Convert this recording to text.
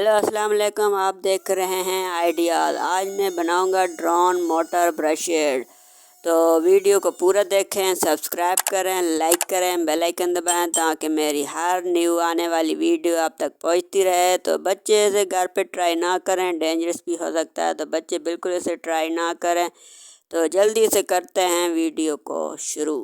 Hello अस्सलाम वालेकुम। आप देख रहे हैं आइडियाज़। आज मैं बनाऊंगा ड्रोन मोटर ब्रशेड। तो वीडियो को पूरा देखें, सब्सक्राइब करें, लाइक करें, बेल आइकन दबाएं ताकि मेरी हर न्यू आने वाली वीडियो आप तक पहुंचती रहे। तो बच्चे इसे घर पे ट्राई ना करें, डेंजरस भी हो सकता है, तो बच्चे बिल्कुल इसे ट्राई ना करें। तो जल्दी से करते हैं वीडियो को शुरू।